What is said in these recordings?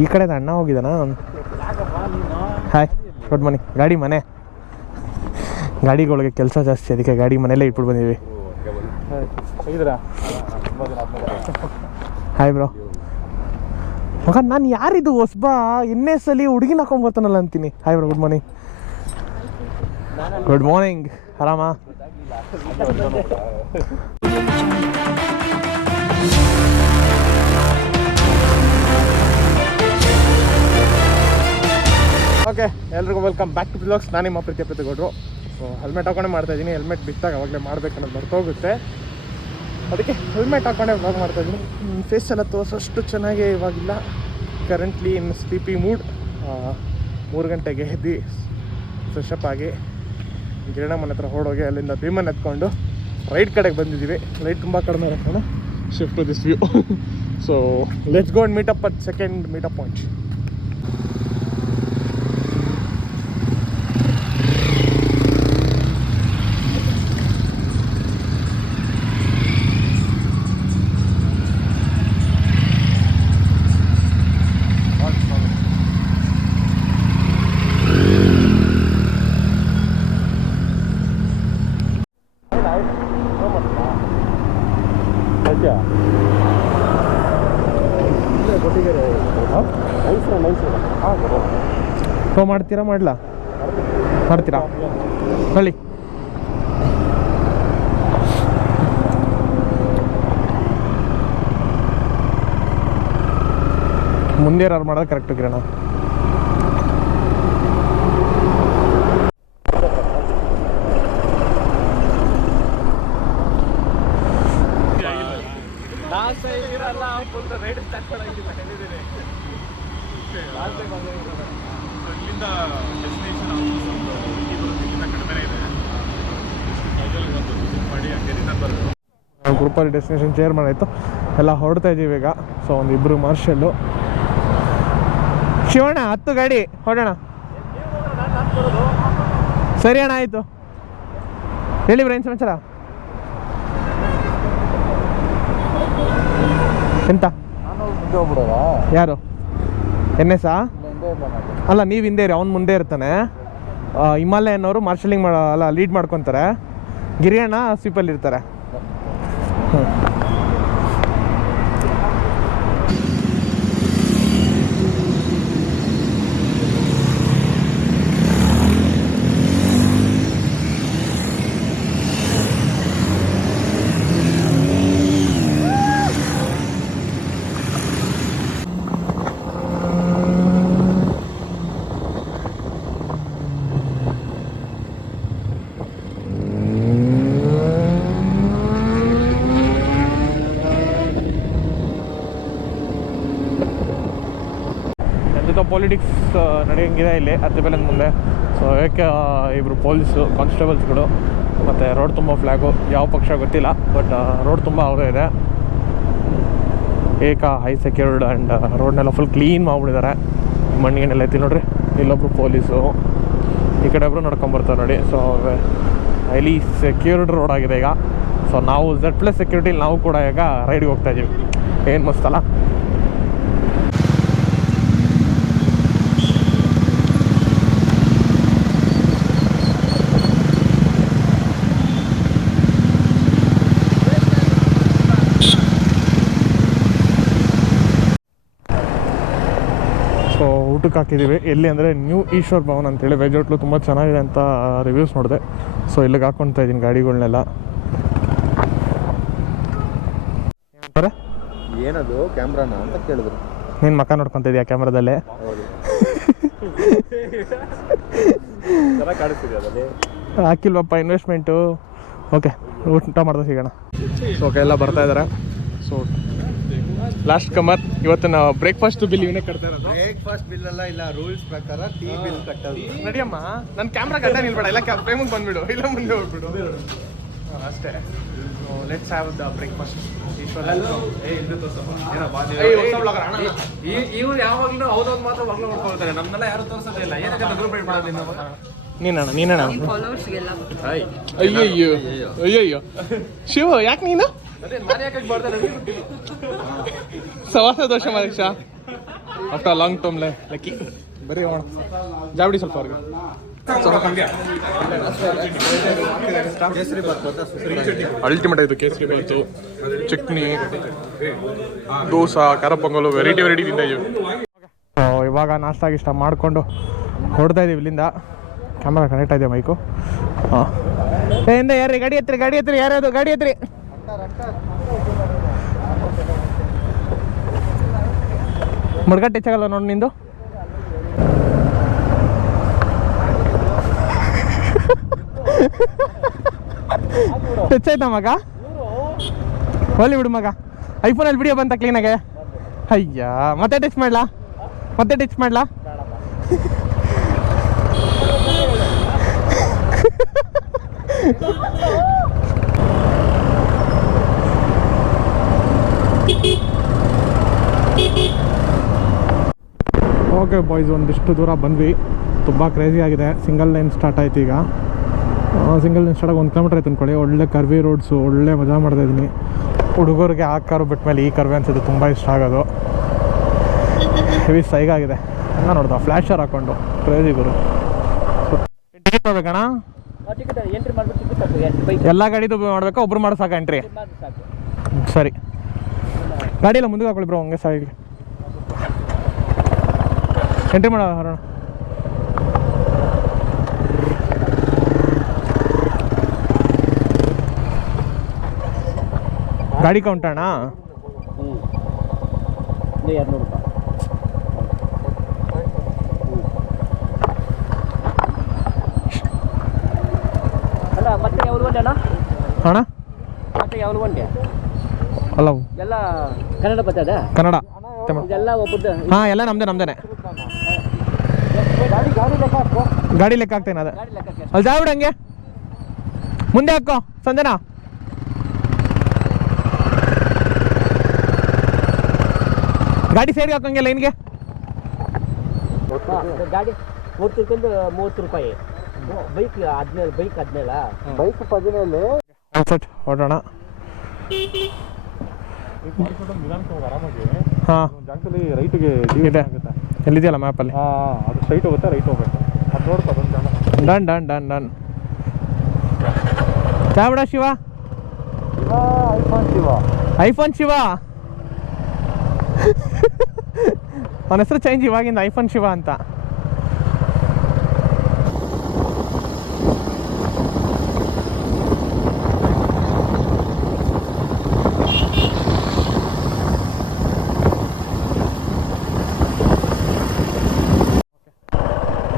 ಈ ಕಡೆ ಅಣ್ಣ ಹೋಗಿದ್ದಾನ. Hi, good morning. ಗಾಡಿ ಮನೆ, ಗಾಡಿಗಳಿಗೆ ಕೆಲಸ ಜಾಸ್ತಿ, ಅದಕ್ಕೆ ಗಾಡಿ ಮನೆಯಲ್ಲೇ ಇಟ್ಬಿಟ್ಟು ಬಂದೀವಿ. Hi bro. ಮಗ ನಾನು ಯಾರಿದು ಹೊಸಬ NS ಅಲ್ಲಿ ಹುಡುಗಿನ ಹಾಕೊಂಡ್ಬರ್ತಾನಲ್ಲ ಅಂತೀನಿ. Hi bro, good morning. Good morning, ಆರಾಮ? ಓಕೆ, ಎಲ್ರಿಗೂ ವೆಲ್ಕಮ್ ಬ್ಯಾಕ್ ಟು ಬ್ಲಾಗ್ಸ್. ನಾನು ನಿಮ್ಮ ಪ್ರೀತಿ ಪೆತ್ತಗೌಡ್ರು. ಸೊ ಹೆಲ್ಮೆಟ್ ಹಾಕೊಂಡೆ ಮಾಡ್ತಾಯಿದ್ದೀನಿ. ಹೆಲ್ಮೆಟ್ ಬಿಟ್ಟಾಗ ಅವಾಗಲೇ ಮಾಡ್ಬೇಕನ್ನೋದು ಬರ್ತೋಗುತ್ತೆ, ಅದಕ್ಕೆ ಹೆಲ್ಮೆಟ್ ಹಾಕೊಂಡೆ ವ್ಲಾಗ್ ಮಾಡ್ತಾಯಿದ್ದೀನಿ. ಫೇಸ್ ಎಲ್ಲ ತೋರಿಸೋಷ್ಟು ಚೆನ್ನಾಗೇ ಇವಾಗಿಲ್ಲ. ಕರೆಂಟ್ಲಿ ಇನ್ ಸ್ಲೀಪಿ ಮೂಡ್. 3 ಗಂಟೆಗೆ ಎದ್ದು ಫ್ರೆಶಪ್ ಆಗಿ ಗಿರಣ ಮನೆ ಹತ್ರ ಹೊರಡೋಗಿ ಅಲ್ಲಿಂದ ಭೀಮನ್ ಎತ್ಕೊಂಡು ರೈಟ್ ಕಡೆಗೆ ಬಂದಿದ್ದೀವಿ. ಲೈಟ್ ತುಂಬ ಕಡಿಮೆ ಇರೋಣ. Shift to this view. So let's go and meet up at second meetup point. ಮಾಡ್ತೀರಾ? ಮಾಡ್ತೀರಾ ಹೇಳಿ. ಮುಂದೆ ಯಾರು ಮಾಡೋದು ಕರೆಕ್ಟ್ ಕಿರಣ. ಗ್ರೂಪಲ್ಲಿ ಡೆಸ್ಟಿನೇಷನ್ ಶೇರ್ ಮಾಡಾಯಿತು, ಎಲ್ಲ ಹೊರಡ್ತಾ ಇದ್ದೀವಿ ಈಗ. ಸೊ ಒಂದಿಬ್ಬರು ಮಾರ್ಷಲ್ಲು. ಶಿವಣ್ಣ 10 ಗಾಡಿ ಹೊರಡೋಣ. ಸರಿ ಅಣ್ಣ, ಆಯಿತು. ಹೇಳಿ ಬ್ರೇನ್ ಸಮಾಚಾರ ಎಂತ? ಯಾರು? NS? ಅಲ್ಲ, ನೀವು ಹಿಂದೆ ಇರಿ, ಅವ್ನು ಮುಂದೆ ಇರ್ತಾನೆ. ಹಿಮಾಲಯನವರು ಮಾರ್ಷಲಿಂಗ್ ಅಲ್ಲ ಲೀಡ್ ಮಾಡ್ಕೊತಾರೆ. ಗಿರಿಯಣ್ಣ ಸ್ವೀಪಲ್ಲಿ ಇರ್ತಾರೆ. ಪೊಲಿಟಿಕ್ಸ್ ನಡೆಯಂಗಿದೆ ಇಲ್ಲಿ ಹತ್ತಿಬೇಲೆ ಮುಂದೆ. ಸೊ ಯಾಕೆ ಇಬ್ಬರು ಪೊಲೀಸು ಕಾನ್ಸ್ಟೇಬಲ್ಸ್ಗಳು ಮತ್ತು ರೋಡ್ ತುಂಬ ಫ್ಲ್ಯಾಗು. ಯಾವ ಪಕ್ಷ ಗೊತ್ತಿಲ್ಲ, ಬಟ್ ರೋಡ್ ತುಂಬ ಅವರೇ ಇದೆ. ಹೈ ಸೆಕ್ಯೂರ್ಡ್ ಆ್ಯಂಡ್ ರೋಡ್ನೆಲ್ಲ ಫುಲ್ ಕ್ಲೀನ್ ಮಾಡಿಬಿಟ್ಟಿದ್ದಾರೆ. ಮಣ್ಣಿಗೆನೆಲ್ಲ ಐತಿ ನೋಡ್ರಿ. ಇಲ್ಲೊಬ್ರು ಪೊಲೀಸು, ಈ ಕಡೆ ಒಬ್ಬರು ನಡ್ಕೊಂಬರ್ತಾರೆ ನೋಡಿ. ಸೊ ಹೈಲಿ ಸೆಕ್ಯೂರ್ಡ್ ರೋಡ್ ಆಗಿದೆ ಈಗ. ಸೊ ನಾವು Z+ ಸೆಕ್ಯೂರಿಟಿಲಿ ನಾವು ಕೂಡ ಈಗ ರೈಡ್ಗೆ ಹೋಗ್ತಾಯಿದ್ದೀವಿ. ಏನು ಮಸ್ತಲ್ಲ. ಊಟಕ್ಕೆ ಹಾಕಿದ್ದೀವಿ. ಎಲ್ಲಿ ಅಂದರೆ ನ್ಯೂ ಈಶ್ವರ್ ಭವನ್ ಅಂತೇಳಿ ವೆಜ್ ಹೋಟ್ಲು, ತುಂಬ ಚೆನ್ನಾಗಿದೆ ಅಂತ ರಿವ್ಯೂಸ್ ನೋಡಿದೆ. ಸೊ ಇಲ್ಲಿಗೆ ಹಾಕ್ಕೊಳ್ತಾ ಇದ್ದೀನಿ ಗಾಡಿಗಳನ್ನೆಲ್ಲ. ಏನದು ಕ್ಯಾಮ್ರಾನ ಅಂತ ಕೇಳಿದ್ರು. ನೀನು ಮಕ್ಕ ನೋಡ್ಕೊತ ಇದೆಯಾ ಕ್ಯಾಮ್ರಾದಲ್ಲೇ? ಹಾಕಿಲ್ವಪ್ಪ ಇನ್ವೆಸ್ಟ್ಮೆಂಟು. ಓಕೆ, ಊಟ ಮಾಡ್ದೆ ಸಿಗೋಣ. ಸೊ ಓಕೆ, ಎಲ್ಲ ಬರ್ತಾ ಇದ್ದಾರೆ. ಸೊ ಲಾಸ್ಟ್ ಕಮರ್ ಇವತ್ತಿನ ಬ್ರೇಕ್ಫಾಸ್ಟ್ ಬಿಲ್ ಇವನೇ ಕಟ್ತಾ ಇರೋದು. ಬ್ರೇಕ್ಫಾಸ್ಟ್ ಬಿಲ್ ಅಲ್ಲ, ಇಲ್ಲ ರೂಲ್ಸ್ ಪ್ರಕಾರ ಟೀ ಬಿಲ್ ಕಟ್ಟೋದು. ನಡಿಯಮ್ಮ, ನನ್ನ ಕ್ಯಾಮ್ರಾ ಗಡ್ಡ ನಿಲ್ಬೇಡ, ಇಲ್ಲ ಫ್ರೇಮಿಗೆ ಬಂದ್ಬಿಡು, ಇಲ್ಲ ಮುಂದೆ ಹೋಗ್ಬಿಡು ಅಷ್ಟೇ. Let's have the breakfast. ಇವ್ರು ಯಾವಾಗ್ಲೂ ಅವ್ರವ್ರು ಮಾತ್ರ ಮಗ್ಳು ಮಾಡ್ಕೊಳ್ತಾರೆ, ನಮ್ನೆಲ್ಲ ಯಾರು ತೋರಿಸೋದೇ ಇಲ್ಲ. ಏನಕ್ಕೆ ಗ್ರೂಪ್ ಮಾಡೋದು? ನೀನಣ್ಣ ಅಯ್ಯಯ್ಯೋ ಅಯ್ಯಯ್ಯೋ ಶಿವ ಯಾಕೆ ನೀನು ಸವಾಸ ದೋಷ ಮಾರೀಕ್ಷ ಆಫ್ಟರ್ ಲಾಂಗ್ ಟರ್ಮ್ ಲಕ್ಕಿ ಬರೀ ಹೋಣ ಜಾಬಡಿ ಸ್ವಲ್ಪ ಅವ್ರಿಗೆ ಅಲ್ಟಿಮೇಟ್ ಆಯಿತು ಕೇಸರಿ ಬಾತು ಚಟ್ನಿ ದೋಸೆ ಖಾರ ಪೊಂಗಲು ವೆರೈಟಿ ತಿಂತಾ ಇದೀವಿ. ಇವಾಗ ನಾಷ್ಟ ಗಿಷ್ಟ ಮಾಡಿಕೊಂಡು ಹೊಡ್ತಾ ಇದೀವಿ ಇಲ್ಲಿಂದ. ಕ್ಯಾಮ್ರಾ ಕನೆಕ್ಟ್ ಇದೆ ಮೈಕು. ಹಾಂ ಹಿಂದೆ ಯಾರ್ರಿ ಗಾಡಿ ಹತ್ತಿರಿ ಯಾರ್ಯಾವುದು ಗಾಡಿ ಹತ್ತಿರಿ. ಮುಡ್ಗಟ್ಟು ಹೆಚ್ಚಾಗಲ್ಲ ನೋಡಿ ನಿಂದು. ಟಚ್ ಆಯ್ತಾ ಮಗ? ಹೋಲಿ ಬಿಡು ಮಗ, ಐಫೋನಲ್ಲಿ ವಿಡಿಯೋ ಬಂತ ಕ್ಲೀನಾಗೆ. ಅಯ್ಯ ಮತ್ತೆ ಟಚ್ ಮಾಡ್ಲಾ? ಓಕೆ ಬಾಯ್ಸ್, ಒಂದಿಷ್ಟು ದೂರ ಬಂದ್ವಿ. ತುಂಬ ಕ್ರೇಜಿ ಆಗಿದೆ. ಸಿಂಗಲ್ ಲೈನ್ ಸ್ಟಾರ್ಟ್ ಆಯ್ತು ಈಗ. ಸಿಂಗಲ್ ಲೈನ್ ಸ್ಟಾರ್ಟಾಗಿ 1 ಕಿಲೋಮೀಟರ್ ಆಯ್ತು ಅಂದ್ಕೊಳ್ಳಿ. ಒಳ್ಳೆ ಕರ್ವಿ ರೋಡ್ಸು, ಒಳ್ಳೆ ಮಜಾ ಮಾಡ್ತಾಯಿದ್ದೀನಿ. ಹುಡುಗರಿಗೆ ಆ ಕಾರು ಬಿಟ್ಮೇಲೆ ಈ ಕರ್ವೆ ಅನ್ಸಿದ್ದು ತುಂಬ ಇಷ್ಟ ಆಗೋದು. ಹೆವಿ ಸೈಗಾಗಿದೆ. ಹಂಗೆ ನೋಡ್ದ ಫ್ಲ್ಯಾಶರ್ ಹಾಕ್ಕೊಂಡು ಕ್ರೇಜಿ ಗುರು. ಟಿಕೆಟ್ ಮಾಡ್ಬೇಕಣ್ಣ? ಎಲ್ಲ ಗಾಡಿದು ಮಾಡ್ಬೇಕಾ? ಒಬ್ರು ಮಾಡೋ ಸಾಕ ಎಂಟ್ರಿ? ಸರಿ, ಗಾಡಿ ಎಲ್ಲ ಮುಂದೆ ಹಾಕೊಳ್ಳಿ ಬ್ರೋ, ಹಂಗೆ ಸೈಡ್ಗೆ ಎಂಟ್ರಿ ಮಾಡೋ ಹರೋಣ. ಗಾಡಿ ಕೌಂಟಣ್ಣ? ಅಣ್ಣ ಅಲ್ಲ ಎಲ್ಲ ಕನ್ನಡ ಬರ್ತದ? ಕನ್ನಡ ಇದೆಲ್ಲ ಒಬ್ಬದ್ದು. ಹಾಂ, ಎಲ್ಲ ನಮ್ದೇನೆ. ಗಾಡಿ ಲೆಕ್ಕ ಹಾಕ್ತೇನೆ. ಅದೇ ಅಲ್ಲಿ ಜಾಬಿಡ ಹಂಗೆ ಮುಂದೆ ಹಾಕೋ ಸಂಜನಾ. ಗಾಡಿ ಸೈಡ್ಗೆ ಹಾಕೋಂಗೆ ಲೈನ್ಗೆ. ಗಾಡಿ 30 ರೂಪಾಯಿ. ಬೈಕ್ 17. ಬೈಕ್ 17. ಬೈಕ್ 17. ಸೆಟ್ ಹೊರಡೋಣ. ಹಾಂ, ಜಾಗದಲ್ಲಿ ರೈಟ್ಗೆ ಇದೆ. ಎಲ್ಲಿದೆಯಲ್ಲ ಮ್ಯಾಪಲ್ಲಿ? ಹಾಂ, ಅದು ಸ್ಟ್ರೈಟ್ ಹೋಗುತ್ತೆ, ರೈಟ್ ಹೋಗ್ಬೇಕು. ಅದು ನೋಡ್ಕೊ ಬಂದು ಡನ್. ಚಾವಡ ಶಿವ, ಐಫೋನ್ ಶಿವ ಅವನ ಹೆಸರು ಚೇಂಜ್ ಇವಾಗಿಂದ, ಐಫೋನ್ ಶಿವ ಅಂತ.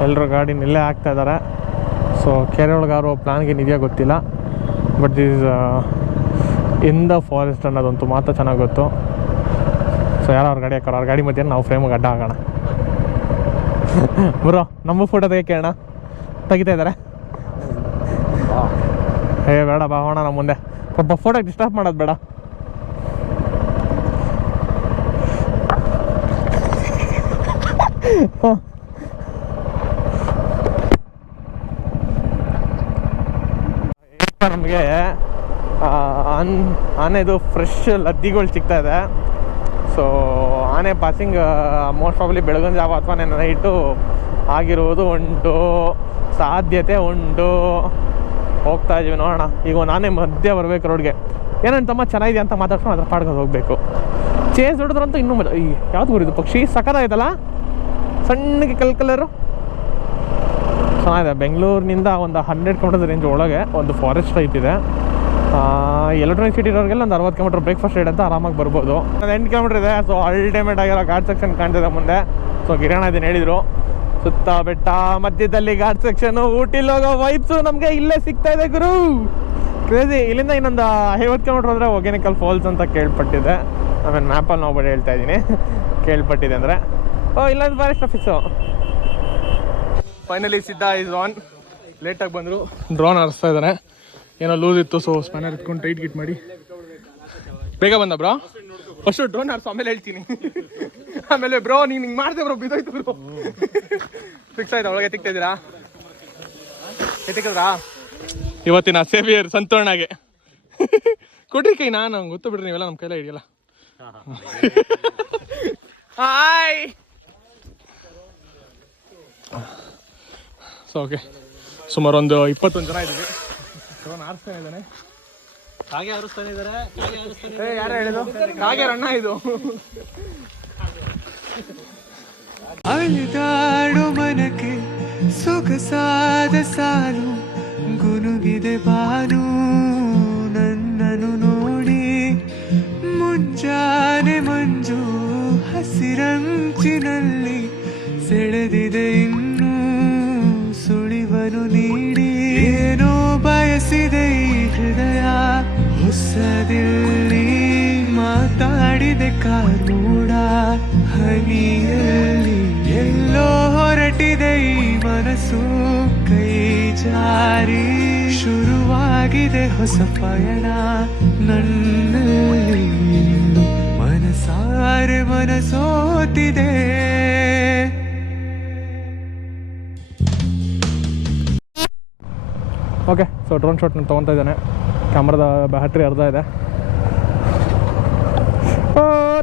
ಎಲ್ಲರೂ ಗಾಡಿ ನಿಲ್ಲೇ ಹಾಕ್ತಾ ಇದ್ದಾರೆ. ಸೊ ಕೆರೆ ಒಳಗಾರೋ ಪ್ಲಾನ್ಗೆ ಇದೆಯಾ ಗೊತ್ತಿಲ್ಲ, but this in the forest ಅನ್ನೋದಂತೂ ಮಾತ್ರ ಚೆನ್ನಾಗಿ ಗೊತ್ತು. ಸೊ ಯಾರು ಅವ್ರ ಗಾಡಿ ಹಾಕೋರು, ಅವ್ರ ಗಾಡಿ ಮಧ್ಯೆ ನಾವು ಫ್ರೇಮಿಗೆ ಅಡ್ಡ ಹಾಕೋಣ. ಬರೋ ನಮ್ಮ ಫೋಟೋ ತೆಗಿಯೋಣ, ತೆಗಿತಾ ಇದ್ದಾರೆ. ಬೇಡ ಬಾ ಹೋಣ ನಮ್ಮ ಮುಂದೆ. ಪಾಪ ಫೋಟೋಗೆ ಡಿಸ್ಟರ್ಬ್ ಮಾಡೋದು ಬೇಡ. ನಮಗೆ ಆನೆದು ಫ್ರೆಶ್ ಲದ್ದಿಗಳು ಸಿಗ್ತಾ ಇದೆ. ಸೊ ಆನೆ ಪಾಸಿಂಗ್ ಮೋಸ್ಟ್ ಪ್ರಾಬಬ್ಲಿ ಬೆಳಗಿನ ಜಾವ ಅಥವಾ ನೈಟು ಆಗಿರುವುದು ಉಂಟು, ಸಾಧ್ಯತೆ ಉಂಟು. ಹೋಗ್ತಾ ಇದೀವಿ, ನೋಡೋಣ. ಈಗ ಒಂದು ಆನೆ ಮಧ್ಯೆ ಬರಬೇಕು ರೋಡ್ಗೆ. ಏನಂತಮ್ಮ ಚೆನ್ನಾಗಿದೆ ಅಂತ ಮಾತಾಡ್ಕೊಂಡು ಅದ್ರ ಪಾಡ್ಕೊಂಡು ಹೋಗಬೇಕು. ಚೇಸ್ ಹೊಡೆದ್ರಂತೂ ಇನ್ನೂ ಈ ಯಾವ್ದು ಬರೀದು ಪಕ್ಷಿ ಸಕ್ಕತ್ತಾಯ್ತಲ್ಲ, ಸಣ್ಣಗೆ ಕಲರು ಚೆನ್ನಾಗಿದೆ. ಬೆಂಗಳೂರಿನಿಂದ ಒಂದು 100 ಕಿಲೋಮೀಟರ್ ರೇಂಜ್ ಒಳಗೆ ಒಂದು ಫಾರೆಸ್ಟ್ ಟೈಪ್ ಇದೆ. ಎಲೆಕ್ಟ್ರಾನಿಕ್ ಸಿಟಿ ಇರೋರಿಗೆಲ್ಲ ಒಂದು 60 ಕಿಲೋಮೀಟರ್ ಬ್ರೇಕ್ಫಾಸ್ಟ್ ರೈಡ್ ಅಂತ ಆರಾಮಾಗಿ ಬರ್ಬೋದು. ಒಂದು 8 ಕಿಲೋಮೀಟರ್ ಇದೆ. ಸೊ ಅಲ್ಟಿಮೇಟ್ ಆಗಿರೋ ಘಾಟ್ ಸೆಕ್ಷನ್ ಕಾಣ್ತಿದೆ ಮುಂದೆ. ಸೊ ಗಿರಣ ಇದನ್ನು ಹೇಳಿದರು, ಸುತ್ತ ಬೆಟ್ಟ ಮಧ್ಯದಲ್ಲಿ ಘಾಟ್ ಸೆಕ್ಷನು, ಊಟಿಲಿ ಹೋಗೋ ವೈಬ್ಸು ನಮಗೆ ಇಲ್ಲೇ ಸಿಗ್ತಾ ಇದೆ ಗುರು. ಕ್ರೇಜಿ. ಇಲ್ಲಿಂದ ಇನ್ನೊಂದು 50 ಕಿಲೋಮೀಟರ್ ಹೋದರೆ ಒಗ್ಯಾನಿಕಲ್ ಫಾಲ್ಸ್ ಅಂತ ಕೇಳ್ಪಟ್ಟಿದೆ. ಆಮೇಲೆ ಮ್ಯಾಪಲ್ಲಿ ನಾವು ಬರೀ ಹೇಳ್ತಾ ಇದ್ದೀನಿ, ಕೇಳ್ಪಟ್ಟಿದೆ ಅಂದರೆ. ಇಲ್ಲೊಂದು ಫಾರೆಸ್ಟ್ ಆಫೀಸು. ಫೈನಲಿ ಸಿದ್ಧ ಇಸ್ ಆನ್. ಲೇಟಾಗಿ ಬಂದರು, ಡ್ರೋನ್ ಹಾರಿಸ್ತಾ ಇದ್ದಾರೆ. ಏನೋ ಲೂಸ್ ಇತ್ತು, ಸೊ ಸ್ಪ್ಯಾನರ್ ಇಟ್ಕೊಂಡು ಟೈಟ್ ಗಿಟ್ ಮಾಡಿ ಬೇಗ ಬಂದ ಬ್ರೋ. ಫಸ್ಟು ಡ್ರೋನ್ ಹಾರಿಸು, ಆಮೇಲೆ ಹೇಳ್ತೀನಿ. ಆಮೇಲೆ ಬ್ರೋ ನೀನು ಹಿಂಗೆ ಮಾಡಿದೆ ಬ್ರೋ, ಬಿದ್ದೋಯ್ತು ಬ್ರೋ. ಫಿಕ್ಸ್ ಆಯ್ತಾ? ಒಳಗೆ ತಿಕ್ತಾ ಇದ್ದೀರಾ? ಎತ್ತಿಕದ್ರಾ ಇವತ್ತಿನ ಸೇವಿಯರ್ ಸಂತೋಣಗೆ ಕೊಡ್ರಿ ಕೈ ನಾನು ಗೊತ್ತು ಬಿಡ್ರಿ ನೀವೆಲ್ಲ ನಮ್ಮ ಕೈಲೇ ಹಿಡಿಯಲ್ಲ ಹಾಯ್ ಸೊ ಓಕೆ ಸುಮಾರು ಒಂದು 21 ಜನ ಇದ್ದೀವಿ ಆರಿಸ್ತಾನೆ ಇದ್ದಾನೆ ಯಾರು ಹೇಳಿದ್ರು ಕಾಗೆ ಅಣ್ಣ ಇದು ಅಳಿದಾಡು ಮನಕ್ಕೆ ಸೊಗಸಾದ ಸಾಲು ಗುನುಗಿದೆ ಬಾನು ನನ್ನನು ನೋಡಿ ಮುಂಜಾನೆ ಮಂಜು ಹಸಿರಂಚಿನಲ್ಲಿ ಸೆಳೆದಿದೆ ಇನ್ನೂ ಸುಳಿವನು ನೀಡಿ ಏನೋ ಬಯಸಿದೆ ಈ ಹೃದಯ ಹೊಸದಿಲ್ಲಿ ಮಾತಾಡಿದೆ ಕಾರ್ಮೂಡ ಹನಿಯಲ್ಲಿ ಎಲ್ಲೋ ಹೊರಟಿದೆ ಈ ಮನಸ್ಸು ಕೈ ಜಾರಿ ಶುರುವಾಗಿದೆ ಹೊಸ ಪಯಣ ನನ್ನಲ್ಲಿ ಮನಸಾರೆ ಮನಸೋತಿದೆ ಓಕೆ ಸೊ ಡ್ರೋನ್ ಶಾಟ್ ನಾನು ತೊಗೊತಾ ಇದ್ದಾನೆ ಕ್ಯಾಮ್ರಾದ ಬ್ಯಾಟ್ರಿ ಅರ್ಧ ಇದೆ ಓ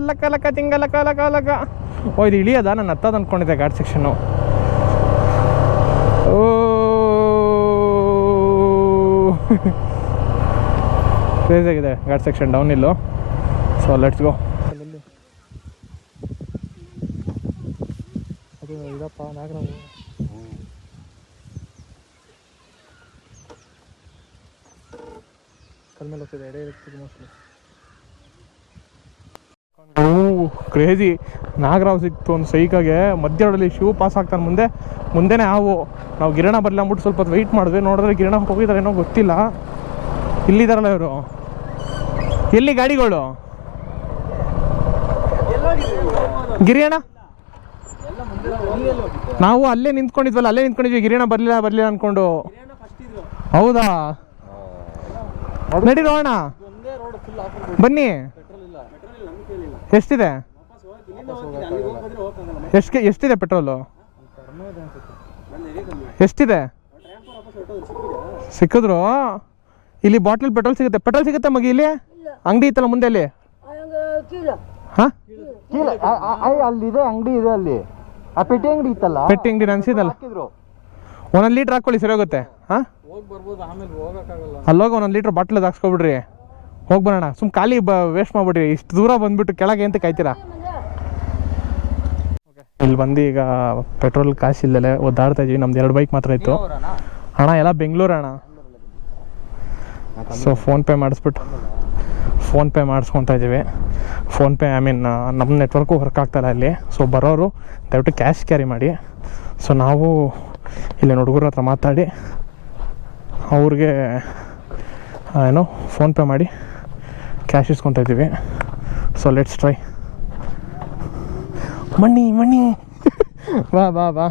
ಲಕ್ಕ ಲಕ್ಕ ತಿಂಗ ಲಕ್ಕ ಲಕ್ಕ ಲಕ್ಕ ಓ ಇದು ಇಳಿಯೋದ ನಾನು ಹತ್ತದ ಅಂದ್ಕೊಂಡಿದ್ದೆ ಘಾಟ್ ಸೆಕ್ಷನ್ನು ಓ ಕ್ರೇಜ್ ಆಗಿದೆ ಘಾಟ್ ಸೆಕ್ಷನ್ ಡೌನ್ ಇಲ್ಲು ಸೊ ಲೆಟ್ಸ್ ಗೋ ಅದು ಇದಪ್ಪ ನಾಗರಾವು ಕಲ್ಮೇಲೆ ಹೋಗ್ತಿದೆ ಎಡೆ ಇರ್ತಿದೆ ಮೋಸ್ಟ್ಲಿ ಕ್ರೇಜಿ ನಾಗರಾವ್ ಸಿಕ್ತು ಒಂದು ಸೈಕಾಗೆ ಮಧ್ಯದಲ್ಲಿ ಶಿವ ಪಾಸ್ ಆಗ್ತಾನೆ ಮುಂದೆನೇ ಹಾವು ನಾವು ಗಿರಣ ಬರಲಿ ಅಂದ್ಬಿಟ್ಟು ಸ್ವಲ್ಪ ಹೊತ್ತು ವೆಯ್ಟ್ ಮಾಡಿದ್ವಿ ನೋಡಿದ್ರೆ ಗಿರಣ ಹೋಗಿದ್ದಾರೆ ಏನೋ ಗೊತ್ತಿಲ್ಲ ಇಲ್ಲಿದ್ದಾರಲ್ಲ ಇವರು ಎಲ್ಲಿ ಗಾಡಿಗಳು ಗಿರಿಯಣ್ಣ ನಾವು ಅಲ್ಲೇ ನಿಂತ್ಕೊಂಡಿದ್ವಿ ಗಿರಿಯಣ್ಣ ಬರಲಿಲ್ಲ ಅಂದ್ಕೊಂಡು ಹೌದಾ ನಡಿ ನೋಡೋಣ ಬನ್ನಿ ಎಷ್ಟಿದೆ ಎಷ್ಟಿದೆ ಪೆಟ್ರೋಲು ಎಷ್ಟಿದೆ ಸಿಕ್ಕಿದ್ರು ಇಲ್ಲಿ ಬಾಟ್ಲ್ ಪೆಟ್ರೋಲ್ ಸಿಗುತ್ತೆ ಮಗಿ ಇಲ್ಲಿ ಅಂಗಡಿ ಇತ್ತಲ್ಲ ಮುಂದೆ ಅಲ್ಲಿ ಹಾಂ ಅಲ್ಲಿದೆ ಅಂಗಡಿ ಇದೆ ಅಲ್ಲಿ ಆ ಪೆಟ್ಟಿ ಅಂಗಡಿ ಇತ್ತಲ್ಲ ಪೆಟ್ಟಿ ಅಂಗಡಿ ಅನ್ಸಿದಲ್ಲ ಒಂದೊಂದು ಲೀಟ್ರ್ ಹಾಕೊಳ್ಳಿ ಸರಿ ಹೋಗುತ್ತೆ ಹಾಂ ಅಲ್ಲೋಗಿ ಒಂದೊಂದು ಲೀಟ್ರ್ ಬಾಟ್ಲದ್ದು ಹಾಕ್ಸ್ಕೊಬಿಡ್ರಿ ಹೋಗಿ ಬರೋಣ ಖಾಲಿ ವೇಸ್ಟ್ ಮಾಡ್ಬಿಡ್ರಿ ಇಷ್ಟು ದೂರ ಬಂದ್ಬಿಟ್ಟು ಕೆಳಗೆ ಅಂತ ಕಾಯ್ತೀರಾ ಇಲ್ಲಿ ಬಂದು ಈಗ ಪೆಟ್ರೋಲ್ ಕಾಸಿಲ್ಲದೆ ಒದ್ದಾಡ್ತಾ ಇದೀವಿ ನಮ್ದು 2 ಬೈಕ್ ಮಾತ್ರ ಇತ್ತು ಅಣ್ಣ ಎಲ್ಲ ಬೆಂಗಳೂರು ಅಣ್ಣ ಸೊ ಫೋನ್ಪೇ ಮಾಡಿಸ್ಕೊತಾ ಇದ್ದೀವಿ ಫೋನ್ಪೇ ನಮ್ಮ ನೆಟ್ವರ್ಕು ವರ್ಕ್ ಆಗ್ತಾಯಿಲ್ಲ ಅಲ್ಲಿ ಸೊ ಬರೋರು ದಯವಿಟ್ಟು ಕ್ಯಾಶ್ ಕ್ಯಾರಿ ಮಾಡಿ ಸೊ ನಾವು ಇಲ್ಲಿ ಹುಡುಗರ ಹತ್ರ ಮಾತಾಡಿ ಅವ್ರಿಗೆ ಏನೋ ಫೋನ್ಪೇ ಮಾಡಿ ಕ್ಯಾಶ್ ಇಸ್ಕೊತಾ ಇದ್ದೀವಿ ಸೊ ಲೆಟ್ಸ್ ಟ್ರೈ ಮಣ್ಣಿ ಬಾ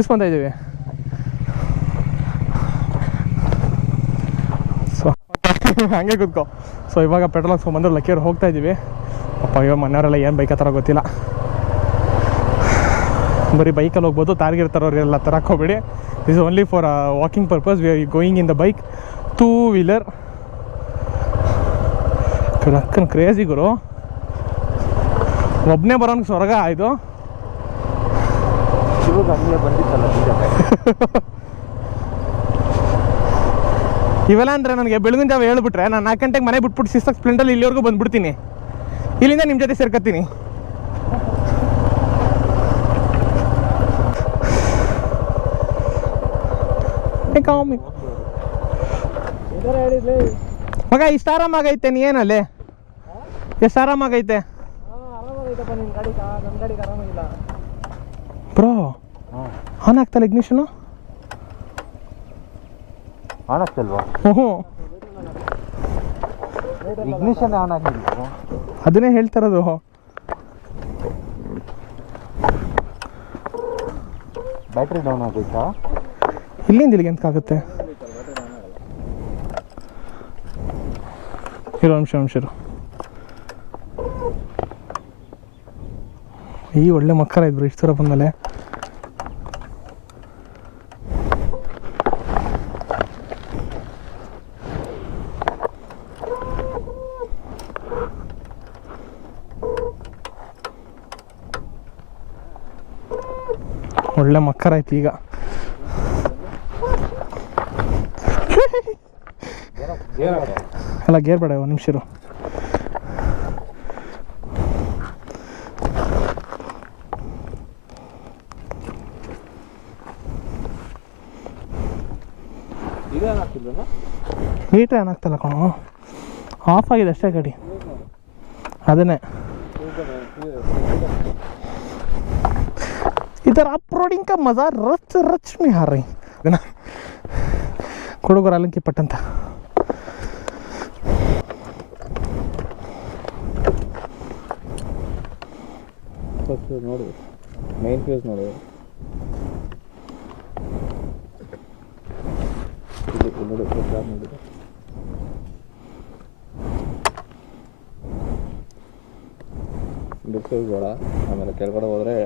ಇಸ್ಕೊತಾ ಇದ್ದೀವಿ ಸೊ ಹಂಗೆ ಕೂತ್ಕೋ ಸೊ ಇವಾಗ ಪೆಟ್ರೋಲ್ ಹಾಕ್ಸ್ಕೊಂಡ್ಬಂದು ಲಕ್ಕಿಯವ್ರು ಹೋಗ್ತಾ ಇದ್ದೀವಿ ಅಪ್ಪ ಇವಾಗ ಮನೆಯವರೆಲ್ಲ ಏನು ಬೈಕ್ ಹತ್ರ ಗೊತ್ತಿಲ್ಲ ಬರೀ ಬೈಕಲ್ಲಿ ಹೋಗ್ಬೋದು ತಾರ್ಗಿರ್ತಾರವ್ರೆಲ್ಲ ತರಕ್ಕೆ ಹೋಗ್ಬೇಡಿ this only for walking purpose we are going in the bike 2-wheeler ಲಕ್ಕನ್ ಕ್ರೇಜಿ ಗುರು ಒಬ್ಬನೇ ಬರೋನ್ಗೆ ಸ್ವರ್ಗ ಆಯಿತು ಇವೆಲ್ಲ ಅಂದರೆ ನನಗೆ ಬೆಳಗಿನ ಜಾವ ಹೇಳ್ಬಿಟ್ರೆ ನಾನು 4 ಗಂಟೆಗೆ ಮನೆ ಬಿಟ್ಬಿಟ್ಟು ಶಿಸ್ತಾಗಿ ಸ್ಪ್ಲೆಂಡಲ್ಲಿ ಇಲ್ಲಿವರೆಗೂ ಬಂದ್ಬಿಡ್ತೀನಿ ಇಲ್ಲಿಂದ ನಿಮ್ಮ ಜೊತೆ ಸೇರ್ಕೊತೀನಿ ಮಗ ಇಷ್ಟು ಆರಾಮಾಗೈತೆ ನೀ ಏನಲ್ಲೇ ಎಷ್ಟು ಆರಾಮಾಗೈತೆ ಬ್ರೋ ಆನ್ ಆಗ್ತಲ್ಲ ಇಗ್ನಿಷನು ಆನ್ ಆಗ್ತಲ್ವಾ ಹ್ಞೂ ಇಗ್ನಿಷನ್ ಆನ್ ಆಗಿಲ್ಲ ಅದನ್ನೇ ಹೇಳ್ತಾರದು ಬ್ಯಾಟ್ರಿ ಡೌನ್ ಆಗೈತಾ ಇಲ್ಲಿಂದ ಇಲ್ಲಿಗೆ ಎಂತಕ್ಕಾಗುತ್ತೆ ಇರೋ ಅಂಶರು ಈ ಒಳ್ಳೆ ಮಕ್ಕಳ ಇದ್ರು ಇಷ್ಟು ದೂರ ಬಂದಮೇಲೆ ಒಳ್ಳೆ ಮಕ್ಕರ ಆಯ್ತು ಈಗ. ಅಲ್ಲ ಗೇರ್ ಬೇಡ, ಒಂದು ನಿಮಿಷ ಇರು. ಮೀಟ್ರ್ ಏನಾಗ್ತಲ್ಲ ಕಣೋ, ಆಫ್ ಆಗಿದೆ ಅಷ್ಟೇ ಗಾಡಿ. ಅದನ್ನೇ इधर ऑफ-रोडिंग का मज़ा रच रच में आ रही है ना. ಕೊಡಗು ರಾಲಂಕಿ ಪಟ್ಟಂತ ನೋಡು, ಮೈನ್ ಫ್ಯೂಸ್ ನೋಡು. ಬಿಟ್ಟು ಬೇಡ, ಆಮೇಲೆ ಕೆಳಗಡೆ ಹೋದರೆ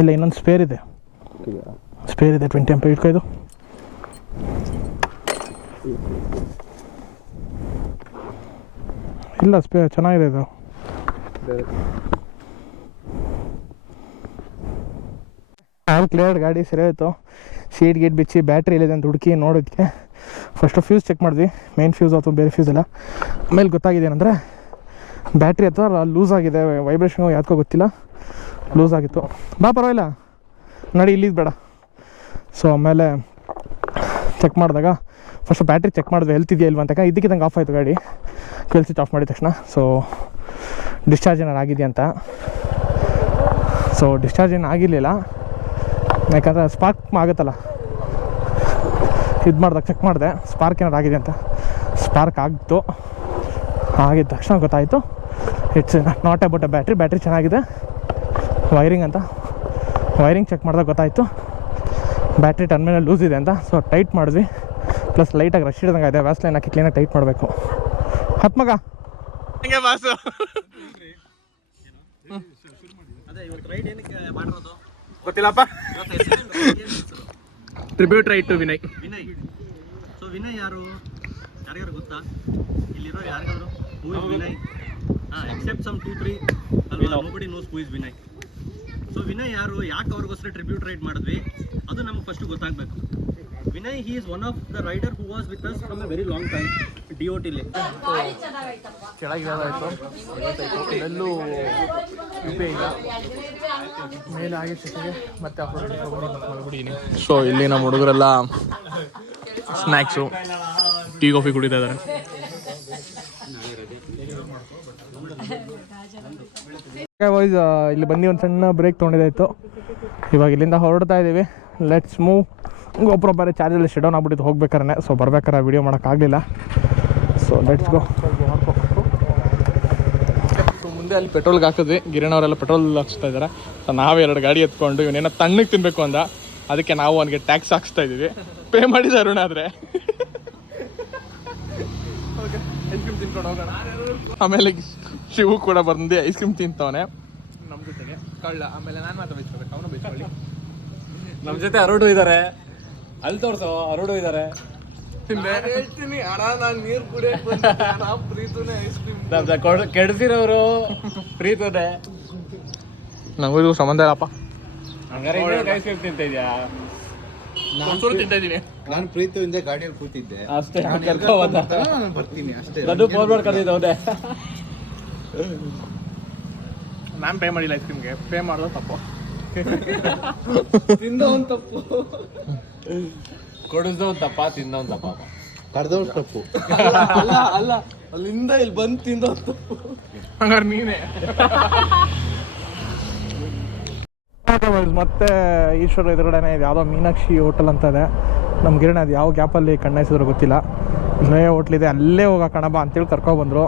ಇಲ್ಲ. ಇನ್ನೊಂದು ಸ್ಪೇರ್ ಇದೆ, 20 ಆಂಪೇರ್ ಇಟ್ಕೊಯ್ದು. ಇಲ್ಲ ಸ್ಪೇರ್ ಚೆನ್ನಾಗಿದೆ ಇದು. ಆಲ್ ಕ್ಲಿಯರ್, ಗಾಡಿ ಸರಿ ಆಯಿತು. ಶೀಟ್ ಗೀಟ್ ಬಿಚ್ಚಿ ಬ್ಯಾಟ್ರಿ ಇಲ್ಲಿದೆ ಅಂತ ಹುಡುಕಿ ನೋಡೋದಕ್ಕೆ ಫಸ್ಟು ಫ್ಯೂಸ್ ಚೆಕ್ ಮಾಡಿದ್ವಿ, ಮೇನ್ ಫ್ಯೂಸ್ ಅಥವಾ ಬೇರೆ ಫ್ಯೂಸ್ ಇಲ್ಲ. ಆಮೇಲೆ ಗೊತ್ತಾಗಿದೆ ಏನಂದರೆ ಬ್ಯಾಟ್ರಿ ಅಥವಾ ಲೂಸ್ ಆಗಿದೆ, ವೈಬ್ರೇಷನ್ ಯಾಕೋ ಗೊತ್ತಿಲ್ಲ, ಲೂಸ್ ಆಗಿತ್ತು. ಬಾ ಪರವಾಗಿಲ್ಲ ನಡಿ, ಇಲ್ಲಿದ್ದು ಬೇಡ. ಸೊ ಆಮೇಲೆ ಚೆಕ್ ಮಾಡಿದಾಗ ಫಸ್ಟ್ ಬ್ಯಾಟ್ರಿ ಚೆಕ್ ಮಾಡಿದ್ವಿ ಹೆಲ್ತ್ ಇದೆಯಾ ಇಲ್ವ ಅಂತ. ಇದಕ್ಕಿದ್ದಂಗೆ ಆಫ್ ಆಯಿತು ಗಾಡಿ, ಟ್ವೆಲ್ ಸ್ವಿಚ್ ಆಫ್ ಮಾಡಿದ ತಕ್ಷಣ. ಸೊ ಡಿಸ್ಚಾರ್ಜ್ ಏನಾರು ಆಗಿದೆಯಾ ಅಂತ. ಸೊ ಡಿಸ್ಚಾರ್ಜ್ ಏನು ಆಗಿರಲಿಲ್ಲ, ಯಾಕಂದರೆ ಸ್ಪಾರ್ಕ್ ಆಗುತ್ತಲ್ಲ, ಇದು ಮಾಡಿದಾಗ ಚೆಕ್ ಮಾಡಿದೆ ಸ್ಪಾರ್ಕ್ ಏನಾರು ಆಗಿದೆ ಅಂತ. ಸ್ಪಾರ್ಕ್ ಆಗಿತ್ತು, ಆಗಿದ ತಕ್ಷಣ ಗೊತ್ತಾಯಿತು it's not about a battery ಚೆನ್ನಾಗಿದೆ. ವೈರಿಂಗ್ ಅಂತ ವೈರಿಂಗ್ ಚೆಕ್ ಮಾಡಿದಾಗ ಗೊತ್ತಾಯಿತು ಬ್ಯಾಟ್ರಿ ಟರ್ಮಿನಲ್ ಲೂಸ್ ಇದೆ ಅಂತ. ಸೊ ಟೈಟ್ ಮಾಡಿದ್ವಿ, ಪ್ಲಸ್ ಲೈಟಾಗಿ ರಶ್ ಹಿಡ್ದಂಗೆ ಇದೆ. ವ್ಯಾಸ್ಲೈನ್ ಹಾಕಿ ಕ್ಲೀನಾಗಿ ಟೈಟ್ ಮಾಡಬೇಕು. ಹತ್ತು ಮಗ ಹಿಂಗೆ ಬಾಸು ಗೊತ್ತಿಲ್ಲಪ್ಪ. Tribute right to Vinay. So Vinay ಯಾರು, ಯಾರಿಗಾರು ಗೊತ್ತಾ? ಇಲ್ಲಿರೋ ಯಾರಿಗಾದ್ರು who is Vinay? Except some 2-3 ಅಲ್ವಾ, nobody knows who is Vinay. So Vinay ಯಾರು, ಯಾಕೆ ಅವ್ರಿಗೋಸ್ಕರ ಟ್ರಿಬ್ಯೂಟ್ ರೈಡ್ ಮಾಡಿದ್ವಿ ಅದು ನಮ್ಗೆ ಫಸ್ಟ್ ಗೊತ್ತಾಗಬೇಕು. Vinay he is one of the rider who was with us from a very long time DOT-ಲಿ. ಕೆಳಗಿರೋದಾಯಿತು, ಎಲ್ಲೂ ಉಪಯೋಗ ಇಲ್ಲ, ಮೇಲೆ ಆಗಿ ಜೊತೆಗೆ ಮತ್ತೆ ಮಲಗಿಬಿಟ್ಟಿದ್ದೀನಿ. ಸೊ ಇಲ್ಲಿ ನಮ್ಮ ಹುಡುಗರೆಲ್ಲ ಸ್ನ್ಯಾಕ್ಸು ಟೀ ಕಾಫಿ ಕುಡಿತಾ ಇದ್ದಾರೆ. ವಾಯ್ಸ್ ಇಲ್ಲಿ ಬಂದು ಒಂದು ಸಣ್ಣ ಬ್ರೇಕ್ ತೊಗೊಂಡಿದ್ದಾಯಿತು. ಇವಾಗ ಇಲ್ಲಿಂದ ಹೊರಡ್ತಾ ಇದ್ದೀವಿ. Let's move. ಗೊಬ್ಬರ ಬೇರೆ ಚಾರ್ಜಲ್ಲಿ ಶೆಡ್ ಡೌನ್ ಆಗ್ಬಿಟ್ಟಿದ್ದು ಹೋಗ್ಬೇಕಾರೆ. ಸೊ ಬರ್ಬೇಕಾರೆ ವೀಡಿಯೋ ಮಾಡೋಕ್ಕಾಗಲಿಲ್ಲ. So let's go. ಸೊ ಮುಂದೆ ಅಲ್ಲಿ ಪೆಟ್ರೋಲ್ಗೆ ಹಾಕಿದ್ವಿ, ಗಿರಣವರೆಲ್ಲ ಪೆಟ್ರೋಲ್ ಹಾಕ್ಸ್ತಾ ಇದ್ದಾರೆ. ಸೊ ನಾವು 2 ಗಾಡಿ ಎತ್ಕೊಂಡು ಇವನೇನೋ ತಣ್ಣಗೆ ತಿನ್ನಬೇಕು ಅಂದ, ಅದಕ್ಕೆ ನಾವು ಅವನಿಗೆ ಟ್ಯಾಕ್ಸ್ ಹಾಕ್ಸ್ತಾ ಇದ್ದೀವಿ. ಪೇ ಮಾಡಿದ ಅರುಣ ಆದರೆ ಓಕೆ ಐಸ್ ಕ್ರೀಮ್ ತಿನ್ಕೊಂಡು ಹೋಗೋಣ. ಆಮೇಲೆ ಶಿವು ಕೂಡ ಬಂದು ಐಸ್ ಕ್ರೀಮ್ ತಿಂತವನೆ ನಮ್ಮ ಜೊತೆಗೆ ಕಳ್ಳ. ಆಮೇಲೆ ನಾನು ಮಾತ್ರ ಬೈಸ್ಕೋಬೇಕು, ಅವನು ಬೈಸ್ಕೊಳ್ಳಿ. ನಮ್ಮ ಜೊತೆ ಅರೋಡು ಇದ್ದಾರೆ, ಅಲ್ಲಿ ತೋರಿಸೋ ಅರೋಡು ಇದ್ದಾರೆ. ಹೇಳ್ತೀನಿ ಅಣ್ಣ, ನಾನು ನೀರು ಕುಡಿಯಕ್ಕೆ ಪ್ರೀತುನೇ ಐಸ್ ಕ್ರೀಮ್ ಕೆಡಿಸಿರೋರು ಪ್ರೀತುನೇ. ನನಗೂ ಇದು ಸಂಬಂಧ ಇಲ್ಲಪ್ಪ. ಹಂಗಾರೆ ಐಸ್ ಕ್ರೀಮ್ ತಿಂತ ಇದೆಯಾ? ತಿಂತಾ ಇದ್ದೀನಿ. ನಾನು ಪ್ರೀತಿಯಿಂದ ಗಾಡಿಯಲ್ಲಿ ಕೂತಿದ್ದೆ ಅಷ್ಟೇ, ನಾನು ಬರ್ತೀನಿ ಅಷ್ಟೇ. ಅದು ಫೋನ್ ಮಾಡ್ಕೊಂಡಿದ್ದವನೇ. ನಾನು ಪೇ ಮಾಡಿಲ್ಲ ಐಸ್ ಕ್ರೀಮ್ಗೆ, ಪೇ ಮಾಡೋದು ತಪ್ಪು. ತಿಂದವನ್ ತಪ್ಪು, ಕೊಡಿಸ್ದವನ್ ತಪ್ಪ, ತಿಂದವನ್ ತಪ್ಪ, ಕರ್ದವ್ರ ತಪ್ಪು. ಅಲ್ಲ ಅಲ್ಲಿಂದ ಇಲ್ಲಿ ಬಂದು ತಿಂದವನ್ ತಪ್ಪು. ಹಂಗಾರೆ ನೀನೇ. ಮತ್ತೆ ಈಶ್ವರ ಎದುರುಗಡೆನೆ ಇದು ಯಾವುದೋ ಮೀನಾಕ್ಷಿ ಹೋಟೆಲ್ ಅಂತ ಇದೆ. ನಮ್ಮ ಗಿರಣೆ ಅದು ಯಾವ ಗ್ಯಾಪಲ್ಲಿ ಕಣ್ಣಾಯಿಸಿದ್ರು ಗೊತ್ತಿಲ್ಲ. ಇಲ್ಲೇ ಹೋಟ್ಲಿದೆ, ಅಲ್ಲೇ ಹೋಗೋ ಕಣಬ ಅಂತೇಳಿ ಕರ್ಕೊಬಂದರು.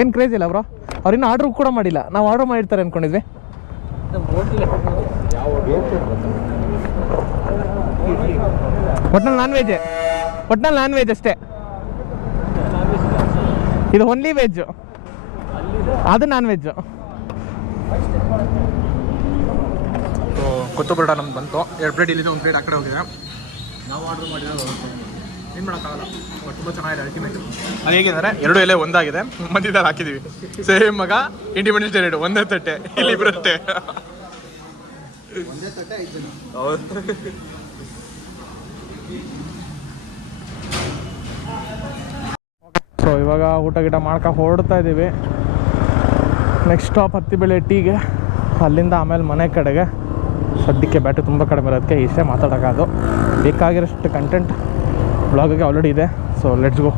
ಏನು ಕ್ರೇಜ್ ಇಲ್ಲ ಬ್ರೋ, ಅವ್ರಿನ್ನೂ ಆರ್ಡ್ರ್ ಕೂಡ ಮಾಡಿಲ್ಲ. ನಾವು ಆರ್ಡ್ರ್ ಮಾಡಿರ್ತಾರೆ ಅಂದ್ಕೊಂಡಿದ್ವಿ. ಒಟ್ನಲ್ಲಿ ನಾನ್ ವೆಜ್ ಅಷ್ಟೇ. ಇದು ಓನ್ಲಿ ವೆಜ್ಜು, ಅದು ನಾನ್ ವೆಜ್ಜು. ಕೊತ್ತು ಪರೋಟ ನಮ್ದು ಬಂತು. 2 ಪ್ಲೇಟ್ ಇಲ್ಲಿದೆ, 1 ಪ್ಲೇಟ್ ಆ ಕಡೆ ಹೋಗಿದೆ. ನಾವು ಆರ್ಡರ್ ಮಾಡಿರೋದು ಏನು ಮಾಡೋಕ್ಕಾಗಲ್ಲ ತುಂಬ ಚೆನ್ನಾಗಿದೆ ಅಲ್ಟಿಮೇಟ್. ಅದು ಹೇಗಿದ್ದಾರೆ 2 ಎಲೆ ಒಂದಾಗಿದೆ, ಮಧ್ಯದಲ್ಲಿ ಹಾಕಿದ್ದೀವಿ. ಸೇಮ್ ಮಗ ಇಂಡಿಪೆಂಡೆನ್ಸ್ ಡೇ ರೇಡು ಒಂದೇ ತಟ್ಟೆ, ಇಲ್ಲಿ ಬರುತ್ತೆ. ಸೊ ಇವಾಗ ಊಟ ಗಿಟ ಹೊರಡ್ತಾ ಇದ್ದೀವಿ. ನೆಕ್ಸ್ಟ್ ಸ್ಟಾಪ್ ಹತ್ತಿಬೆಳೆ ಟೀಗೆ, ಅಲ್ಲಿಂದ ಆಮೇಲೆ ಮನೆ ಕಡೆಗೆ. ಸದ್ಯಕ್ಕೆ ಬ್ಯಾಟ್ರಿ ತುಂಬ ಕಡಿಮೆ ಇರೋದಕ್ಕೆ ಇಷ್ಟೇ ಮಾತಾಡೋಕ್ಕಾಗೋದು. ಬೇಕಾಗಿರೋಷ್ಟು ಕಂಟೆಂಟ್ ಬ್ಲಾಗಿಗೆ ಆಲ್ರೆಡಿ ಇದೆ. So let's go.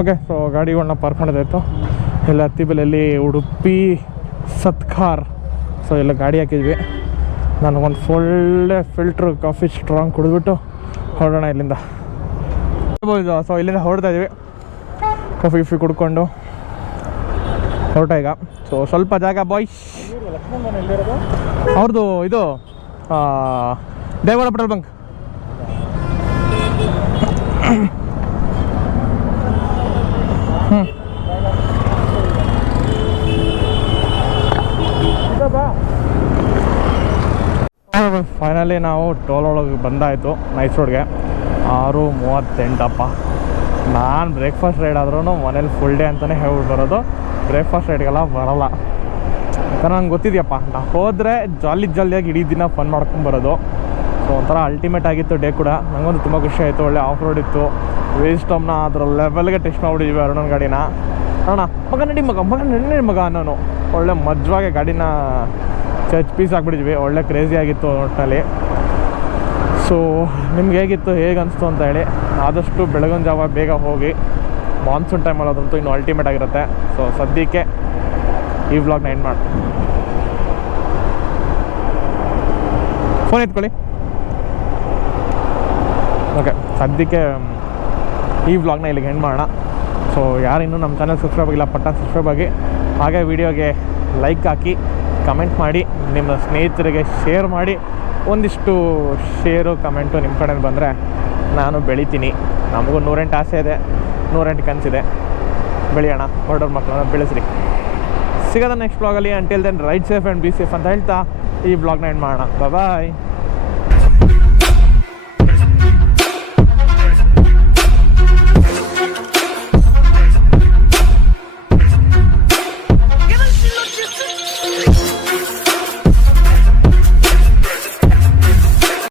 Okay, so ಗಾಡಿಗಳನ್ನ ಪಾರ್ಕ್ ಮಾಡೋದಾಯಿತು. ಎಲ್ಲ ಹತ್ತಿಬೆಲೆಯಲ್ಲಿ ಉಡುಪಿ ಸತ್ಕಾರ್. ಸೊ ಎಲ್ಲ ಗಾಡಿ ಹಾಕಿದ್ವಿ. ನನಗೊಂದು ಒಳ್ಳೆ ಫಿಲ್ಟ್ರ್ ಕಾಫಿ ಸ್ಟ್ರಾಂಗ್ ಕುಡಿದ್ಬಿಟ್ಟು ಹೊರಡೋಣ ಇಲ್ಲಿಂದ. ಸೊ ಇಲ್ಲಿಂದ ಹೊರಡ್ತಾ ಇದ್ದೀವಿ, ಕಾಫಿ ಗಿಫಿ ಕುಡ್ಕೊಂಡು ಹೊರಟ ಈಗ. ಸೊ ಸ್ವಲ್ಪ ಜಾಗ ಬಾಯ್ಸ್. ಅವ್ರದ್ದು ಇದು ದೇವರ ಪೆಟ್ರೋಲ್ ಬಂಕ್. ಫೈನಲಿ ನಾವು ಟೋಲ್ ಒಳಗೆ ಬಂದಾಯಿತು, ನೈಸ್ ರೋಡ್ಗೆ. 6:38. ನಾನು ಬ್ರೇಕ್ಫಾಸ್ಟ್ ರೈಡ್ ಆದ್ರೂ ಮನೇಲಿ ಫುಲ್ ಡೇ ಅಂತಲೇ ಹೇಳ್ಬಿಟ್ಟು ಬರೋದು, ಬ್ರೇಕ್ಫಾಸ್ಟ್ ರೈಡ್ಗೆಲ್ಲ ಬರೋಲ್ಲ. ಯಾಕಂದ್ರೆ ನಂಗೆ ಗೊತ್ತಿದೆಯಪ್ಪ, ನಾವು ಹೋದರೆ ಜಾಲಿಯಾಗಿ ಇಡೀ ದಿನ ಫನ್ ಮಾಡ್ಕೊಂಬರೋದು. ಸೊ ಒಂಥರ ಅಲ್ಟಿಮೇಟ್ ಆಗಿತ್ತು ಡೇ ಕೂಡ. ನನಗಂತೂ ತುಂಬ ಖುಷಿ ಆಯಿತು. ಒಳ್ಳೆ ಆಫ್ ರೋಡ್ ಇತ್ತು. ವೇಸ್ಟಮ್ನ ಅದರ ಲೆವೆಲ್ಗೆ ಟೆಸ್ಟ್ ಮಾಡಿಬಿಟ್ಟಿದ್ವಿ ಅರುಣನ ಗಾಡಿನ. ಅಣ್ಣ ಮಗ ನಡಿ ಮಗ ಅನ್ನೋನು ಒಳ್ಳೆ ಮಜವಾಗಿ ಗಾಡಿನ ಪೀಸ್ ಆಗಿಬಿಟ್ಟಿದ್ವಿ. ಒಳ್ಳೆ ಕ್ರೇಜಿ ಆಗಿತ್ತು ಒಟ್ಟಿನಲ್ಲಿ. ಸೊ ನಿಮ್ಗೆ ಹೇಗಿತ್ತು, ಹೇಗೆ ಅನಿಸ್ತು ಅಂತ ಹೇಳಿ. ಆದಷ್ಟು ಬೆಳಗಿನ ಜಾವ ಬೇಗ ಹೋಗಿ, ಮಾನ್ಸೂನ್ ಟೈಮಲ್ಲಿ ಅದಂತೂ ಇನ್ನೂ ಅಲ್ಟಿಮೇಟ್ ಆಗಿರುತ್ತೆ. ಸೊ ಸದ್ಯಕ್ಕೆ ಈ ವ್ಲಾಗ್ನ ಎಂಡ್ ಮಾಡಿ ಫೋನ್ ಎತ್ಕೊಳ್ಳಿ. ಓಕೆ, ಸದ್ಯಕ್ಕೆ ಈ ವ್ಲಾಗ್ನ ಇಲ್ಲಿಗೆ ಎಂಡ್ ಮಾಡೋಣ. ಸೊ ಯಾರಿನ್ನೂ ನಮ್ಮ ಚಾನಲ್ ಸಬ್ಸ್ಕ್ರೈಬ್ ಆಗಿಲ್ಲ, ಸಬ್ಸ್ಕ್ರೈಬ್ ಆಗಿ. ಹಾಗೆ ವಿಡಿಯೋಗೆ ಲೈಕ್ ಹಾಕಿ, ಕಮೆಂಟ್ ಮಾಡಿ, ನಿಮ್ಮ ಸ್ನೇಹಿತರಿಗೆ ಶೇರ್ ಮಾಡಿ. ಒಂದಿಷ್ಟು ಶೇರು ಕಮೆಂಟು ನಿಮ್ಮ ಕಡೆ ಬಂದರೆ ನಾನು ಬೆಳಿತೀನಿ. ನಮಗೂ 108 ಆಸೆ ಇದೆ, 108 ಕನಸಿದೆ. ಬೆಳೆಯೋಣ, ಹೊರಡೋರ ಮಕ್ಕಳನ್ನ ಬೆಳೆಸ್ರಿ. ಸಿಗೋದ ನೆಕ್ಸ್ಟ್ ವ್ಲಾಗಲ್ಲಿ. Until then ride safe and be safe ಅಂತ ಹೇಳ್ತಾ ಈ ವ್ಲಾಗ್ನ ಎಂಡ್ ಮಾಡೋಣ. ಬಾಯ್.